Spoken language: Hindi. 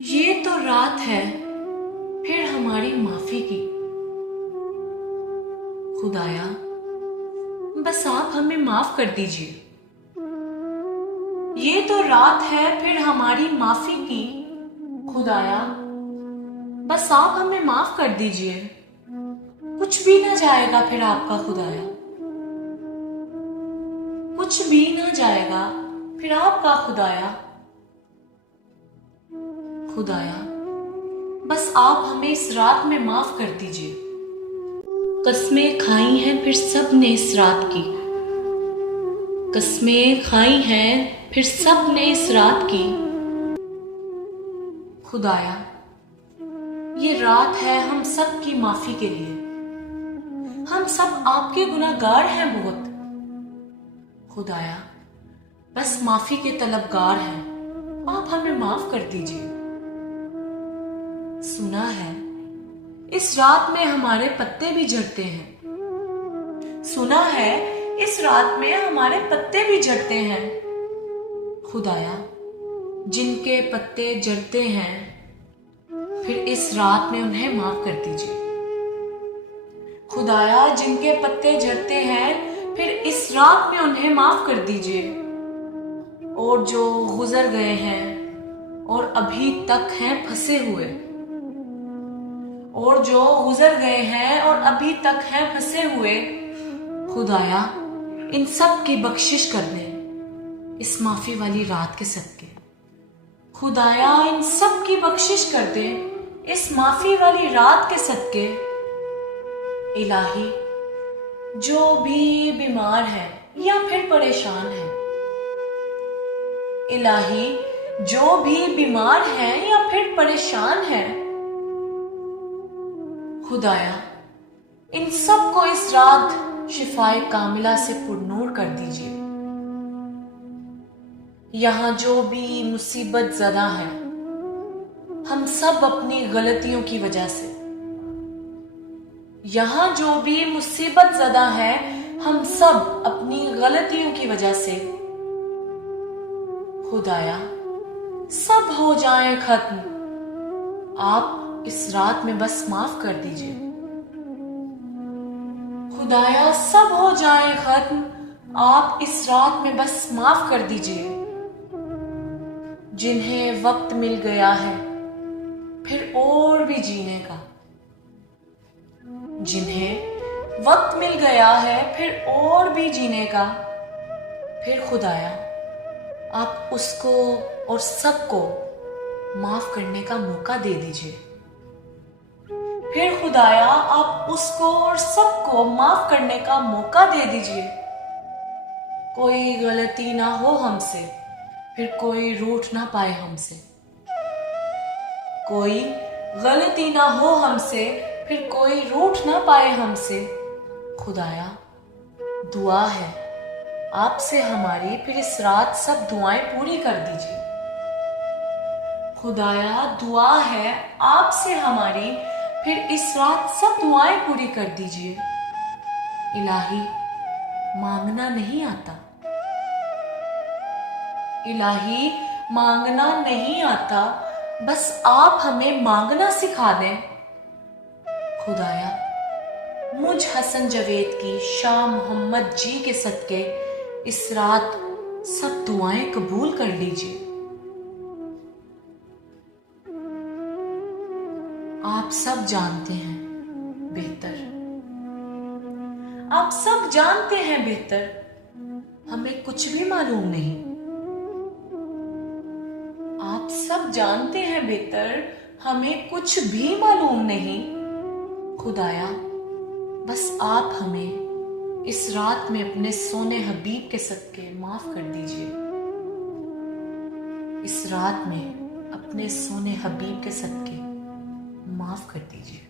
ये तो रात है फिर हमारी माफी की। खुदाया बस आप हमें माफ कर दीजिए। ये तो रात है फिर हमारी माफी की। खुदाया बस आप हमें माफ कर दीजिए। कुछ भी ना जाएगा फिर आपका खुदाया, कुछ भी ना जाएगा फिर आपका खुदाया। खुदाया बस आप हमें इस रात में माफ कर दीजिए। कस्में खाई हैं फिर सब ने इस रात की, कस्में खाई हैं फिर सब ने इस रात की। खुदाया ये रात है हम सब की माफी के लिए। हम सब आपके गुनहगार हैं बहुत। खुदाया बस माफी के तलबगार हैं, आप हमें माफ कर दीजिए। सुना है इस रात में हमारे पत्ते भी झड़ते हैं। सुना है इस रात में हमारे पत्ते भी झड़ते हैं। खुदाया जिनके पत्ते झड़ते हैं फिर इस रात में उन्हें माफ कर दीजिए। खुदाया जिनके पत्ते झड़ते हैं फिर इस रात में उन्हें माफ कर दीजिए। और जो गुजर गए हैं और अभी तक हैं फंसे हुए, और जो गुजर गए हैं और अभी तक हैं फंसे हुए, खुदाया इन सब की बख्शिश कर दे इस माफी वाली रात के सदके। खुदाया इन सब की बख्शिश कर दे इस माफी वाली रात के सदके। इलाही जो भी बीमार है या फिर परेशान है, इलाही जो भी बीमार है या फिर परेशान है, खुदाया इन सब को इस रात शिफाए कामिला से पुरनूर कर दीजिए। यहां जो भी मुसीबत ज़दा है, हम सब अपनी गलतियों की वजह से, यहां जो भी मुसीबत ज़दा है हम सब अपनी गलतियों की वजह से, खुदाया सब हो जाए खत्म, आप इस रात में बस माफ कर दीजिए। खुदाया सब हो जाए खत्म, आप इस रात में बस माफ कर दीजिए। जिन्हें वक्त मिल गया है फिर और भी जीने का, जिन्हें वक्त मिल गया है फिर और भी जीने का, फिर खुदाया आप उसको और सबको माफ करने का मौका दे दीजिए। फिर खुदाया आप उसको और सबको माफ करने का मौका दे दीजिए। कोई गलती ना हो हमसे फिर कोई रूठ ना पाए हमसे, कोई गलती ना हो हमसे फिर कोई रूठ ना पाए हमसे। खुदाया दुआ है आपसे हमारी, फिर इस रात सब दुआएं पूरी कर दीजिए। खुदाया दुआ है आपसे हमारी, फिर इस रात सब दुआएं पूरी कर दीजिए। इलाही मांगना नहीं आता, इलाही मांगना नहीं आता, बस आप हमें मांगना सिखा दें। खुदाया मुझ हसन जवेद की शाह मोहम्मद जी के सदके इस रात सब दुआएं कबूल कर लीजिए। आप सब जानते हैं बेहतर, आप सब जानते हैं बेहतर, हमें कुछ भी मालूम नहीं। आप सब जानते हैं बेहतर, हमें कुछ भी मालूम नहीं। खुदाया बस आप हमें इस रात में अपने सोने हबीब के सदके माफ कर दीजिए। इस रात में अपने सोने हबीब के सदके माफ कर दीजिए।